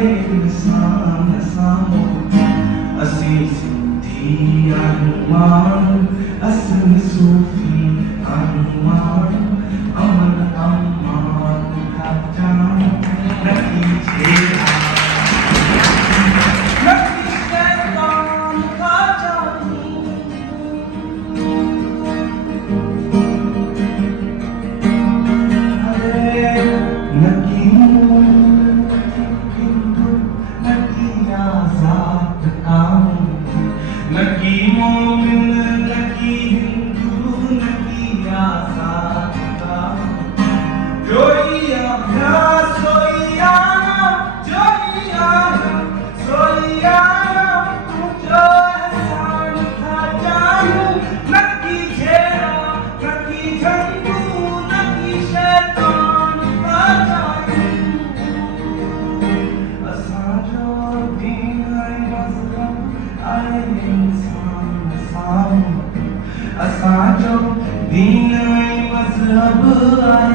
इंसान सामो असी सिंधी अनुमान असम सूफी अनुमान अमन अमान खजान नकी छेड़ा नकी शैतान का जानू अरे नकी नकी मोमिन नकी हिंदू नकी आजाद का जोइया सोइयाना सोइयाना तुझो एहसान था जानू नकी छेड़ा नकी झंडू नकी शैतान का जानू असाजो दीन है मज़हब आए असांजो दीन ऐं मज़हब आहे